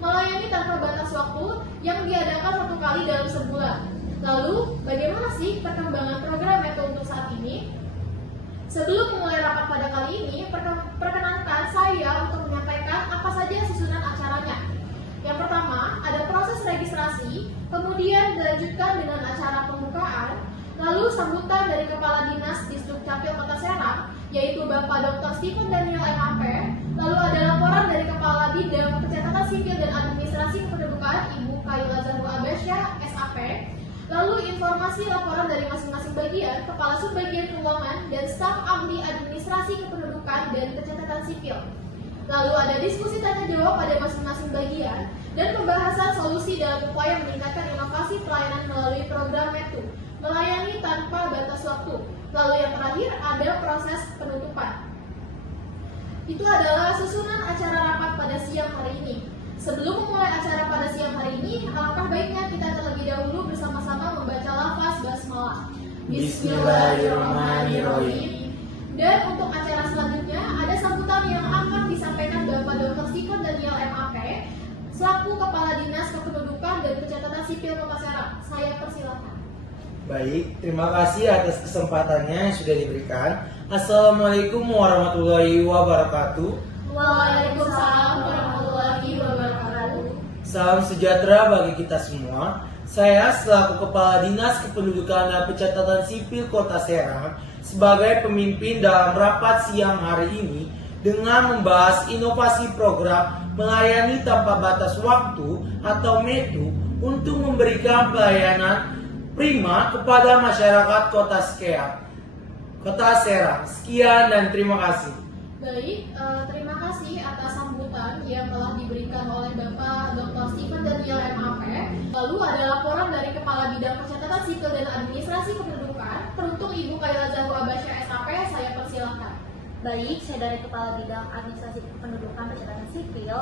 melayani tanpa batas waktu yang diadakan 1 kali dalam sebulan. Lalu, bagaimana sih perkembangan program Metu untuk saat ini? Sebelum memulai rapat pada kali ini, perkenankan saya untuk menyampaikan apa saja susunan acaranya. Yang pertama, ada proses registrasi, kemudian dilanjutkan dengan acara pembukaan, lalu sambutan dari Kepala Dinas Disdukcapil Kota Serang, yaitu Bapak Dr. Stephen Daniel MAP, lalu ada laporan dari Kepala Bidang Pencatatan Sipil dan Administrasi Kependudukan, Ibu Kaila Zahra Abasyah, SAP, lalu informasi laporan dari masing-masing bagian, Kepala Subbagian Keuangan, dan staf ahli administrasi kependudukan dan pencatatan sipil. Lalu ada diskusi tanya jawab pada masing-masing bagian, dan pembahasan solusi dalam upaya meningkatkan inovasi pelayanan melalui program Metu, melayani tanpa batas waktu. Lalu yang terakhir ada proses penutupan. Itu adalah susunan acara rapat pada siang hari ini. Sebelum memulai acara pada siang hari ini, alangkah baiknya kita terlebih dahulu bersama-sama membaca lafaz basmalah. Bismillahirrahmanirrahim. Dan untuk acara selanjutnya, ada sambutan yang akan disampaikan Bapak Dr. Stephen Daniel MAP, selaku Kepala Dinas Kependudukan dan Pencatatan Sipil Kota Serang. Saya persilakan. Baik, terima kasih atas kesempatannya yang sudah diberikan. Assalamualaikum warahmatullahi wabarakatuh. Waalaikumsalam warahmatullahi wabarakatuh. Salam sejahtera bagi kita semua. Saya selaku Kepala Dinas Kependudukan dan Pencatatan Sipil Kota Serang sebagai pemimpin dalam rapat siang hari ini dengan membahas inovasi program melayani tanpa batas waktu atau METU untuk memberikan pelayanan prima kepada masyarakat Kota Serang. Sekian dan terima kasih. Baik, terima kasih atas sambutan yang telah diberikan oleh Bapak Dr. Stephen Daniel MAP. Lalu ada laporan dari Kepala Bidang Pencatatan Sipil dan Administrasi Kependudukan, teruntuk Ibu Kaila Zahra Abasyah SAP, saya persilakan. Baik, saya dari Kepala Bidang Administrasi Kependudukan Pencatatan Sipil.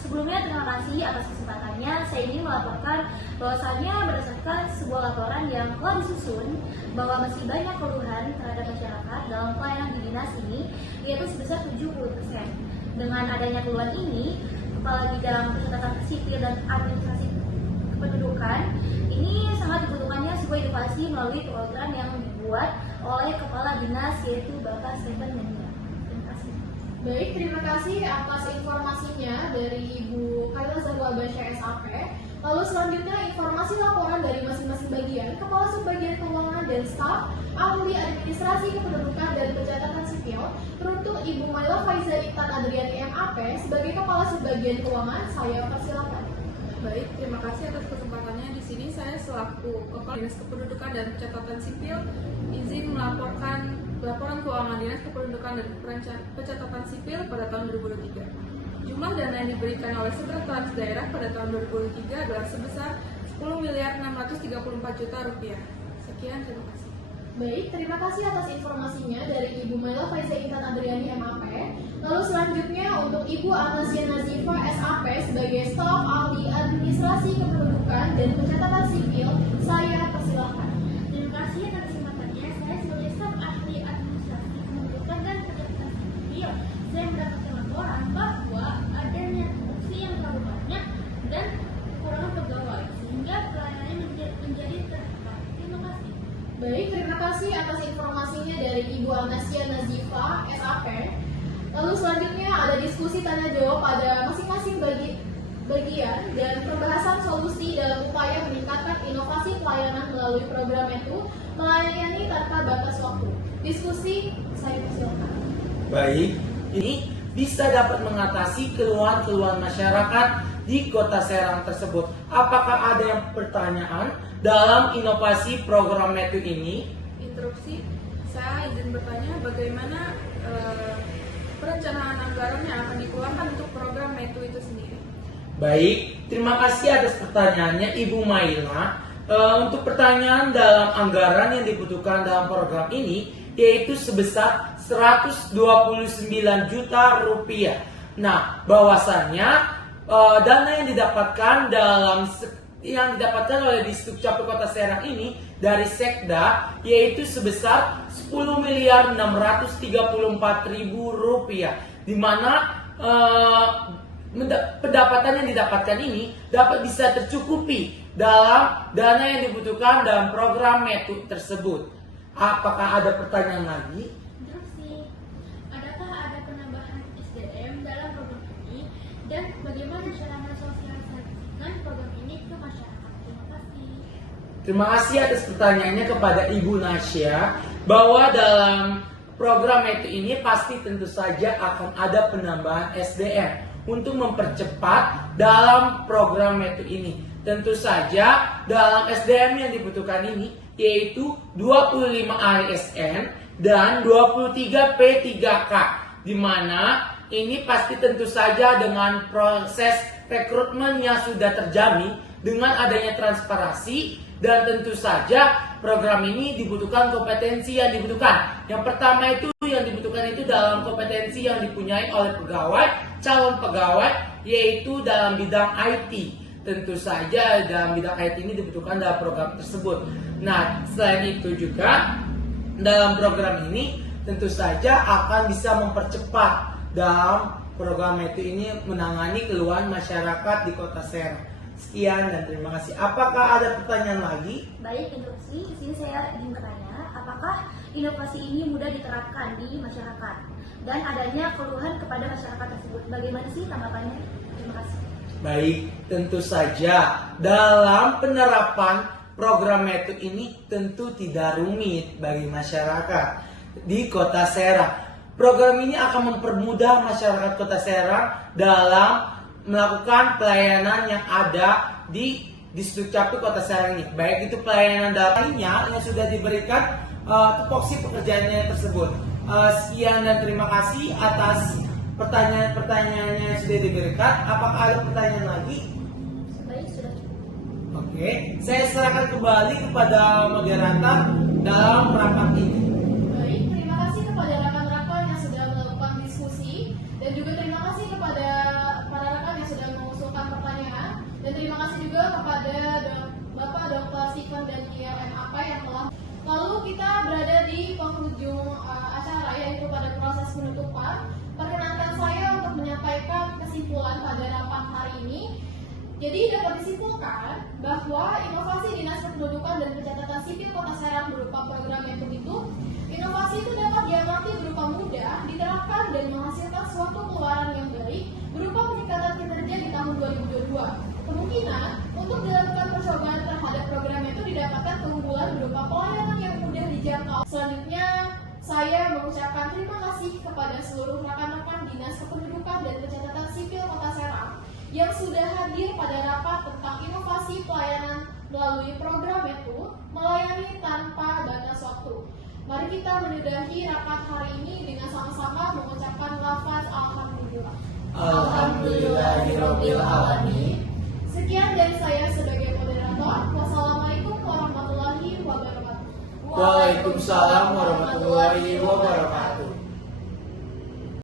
Sebelumnya terima kasih atas kesempatannya. Saya ingin melaporkan bahwasannya berdasarkan sebuah laporan yang telah disusun bahwa masih banyak keluhan terhadap masyarakat dalam pelayanan di dinas ini, yaitu sebesar 70%. Dengan adanya keluhan ini, Kepala Bidang Pencatatan Sipil dan Administrasi Kependudukan ini sangat dibutuhkannya sebuah inovasi melalui program yang dibuat oleh Kepala Dinas, yaitu Bapak Stephen Daniel. Baik, terima kasih atas informasinya dari Ibu Kaila Zahra Abasyah SAP. Lalu selanjutnya informasi laporan dari masing-masing bagian, Kepala Subbagian Keuangan dan staf ahli administrasi kependudukan dan pencatatan sipil, teruntuk Ibu Maila Faiza Intan Adriani MAP sebagai Kepala Subbagian Keuangan. Saya persilakan. Baik, terima kasih atas kesempatannya. Di sini saya selaku Kepala Dinas Kependudukan dan Pencatatan Sipil izin melaporkan laporan keuangan Dinas Kependudukan dan Pencatatan Sipil pada tahun 2023. Jumlah dana yang diberikan oleh Sekretaris Daerah pada tahun 2023 adalah sebesar 10.634 juta rupiah. Sekian, terima kasih. Baik, terima kasih atas informasinya dari Ibu Maila Faiza Intan Adriani MAP. Lalu selanjutnya untuk Ibu Anasia Nazifa SAP sebagai staf ahli administrasi kependudukan dan pencatatan sipil, saya persilahkan. Terima kasih atas kesempatannya. Saya sebagai staf ahli administrasi kependudukan dan pencatatan sipil, saya mendapatkan laporan bahwa adanya korupsi yang terlalu banyak dan kekurangan pegawai sehingga pelayanannya menjadi terhambat. Terima kasih. Baik, terima kasih atas informasinya dari Ibu Anasia Nazifa SAP. Lalu selanjutnya ada diskusi tanya jawab pada masing-masing bagian dan pembahasan solusi dalam upaya meningkatkan inovasi pelayanan melalui program itu melayani tanpa batas waktu. Diskusi, saya persilakan. Baik, ini bisa dapat mengatasi keluhan-keluhan masyarakat di Kota Serang tersebut. Apakah ada yang pertanyaan dalam inovasi program Metu ini? Interupsi, saya izin bertanya bagaimana perencanaan anggaran yang akan dikeluarkan untuk program Metu itu sendiri. Baik, terima kasih atas pertanyaannya Ibu Maila. Untuk pertanyaan dalam anggaran yang dibutuhkan dalam program ini yaitu sebesar 129 juta rupiah. Nah, bahwasannya dana yang didapatkan oleh Disdukcapil Kota Serang ini dari Sekda yaitu sebesar 10.634.000 rupiah, di mana pendapatan yang didapatkan ini dapat bisa tercukupi dalam dana yang dibutuhkan dalam program METU tersebut. Apakah ada pertanyaan lagi? Terus sih, adakah ada penambahan SDM dalam program ini dan bagaimana cara mensosialisasikan program ini ke masyarakat? Terima kasih. Terima kasih atas pertanyaannya kepada Ibu Nasya, bahwa dalam program METU ini pasti tentu saja akan ada penambahan SDM untuk mempercepat dalam program METU ini. Tentu saja dalam SDM yang dibutuhkan ini yaitu 25 ASN dan 23 P3K, di mana ini pasti tentu saja dengan proses rekrutmen yang sudah terjamin dengan adanya transparansi, dan tentu saja program ini dibutuhkan kompetensi yang dibutuhkan. Yang pertama itu yang dibutuhkan itu dalam kompetensi yang dipunyai oleh pegawai, calon pegawai, yaitu dalam bidang IT. Tentu saja dalam bidang IT ini dibutuhkan dalam program tersebut. Nah, selain itu juga dalam program ini tentu saja akan bisa mempercepat dalam program itu ini menangani keluhan masyarakat di Kota Serang. Sekian dan terima kasih. Apakah ada pertanyaan lagi? Baik, interupsi. Di sini saya ingin bertanya, apakah inovasi ini mudah diterapkan di masyarakat dan adanya keluhan kepada masyarakat tersebut? Bagaimana sih tanggapannya? Terima kasih. Baik, tentu saja dalam penerapan program METU ini tentu tidak rumit bagi masyarakat di Kota Serang. Program ini akan mempermudah masyarakat Kota Serang dalam melakukan pelayanan yang ada di Distrik Kota Serang ini, baik itu pelayanan lainnya yang sudah diberikan tupoksi pekerjaannya tersebut. Sekian dan terima kasih atas pertanyaan-pertanyaannya yang sudah diberikan. Apakah ada pertanyaan lagi? Baik, sudah cukup. Oke, saya serahkan kembali kepada moderator dalam rapat ini. Baik, terima kasih kepada rekan-rekan yang sudah melakukan diskusi, dan juga terima kasih kepada para rekan yang sudah mengusulkan pertanyaan, dan terima kasih juga kepada Bapak Dr. Sikon dan ILMAP yang telah. Lalu kita berada di penghujung acara, yaitu pada proses penutupan. Perkenankan saya untuk menyampaikan kesimpulan pada rapat hari ini. Jadi dapat disimpulkan bahwa inovasi Dinas Kependudukan dan Pencatatan Sipil Kota Serang berupa program METU itu, inovasi itu dapat diamati berupa mudah, diterapkan dan menghasilkan suatu keluaran yang baik berupa peningkatan kinerja di tahun 2022. Kemungkinan untuk dilakukan percobaan terhadap program METU didapatkan keunggulan berupa pelayanan yang mudah dijangkau. Selanjutnya, saya mengucapkan terima kasih kepada seluruh rekan-rekan Dinas Kependudukan dan Pencatatan Sipil Kota Serang yang sudah hadir pada rapat tentang inovasi pelayanan melalui program METU, melayani tanpa batas waktu. Mari kita menyudahi rapat hari ini dengan sama-sama mengucapkan lafaz Alhamdulillah. Alhamdulillahirabbil alamin. Sekian dari saya sebagai moderator. Wassalamualaikum warahmatullahi wabarakatuh. Waalaikumsalam warahmatullahi wabarakatuh.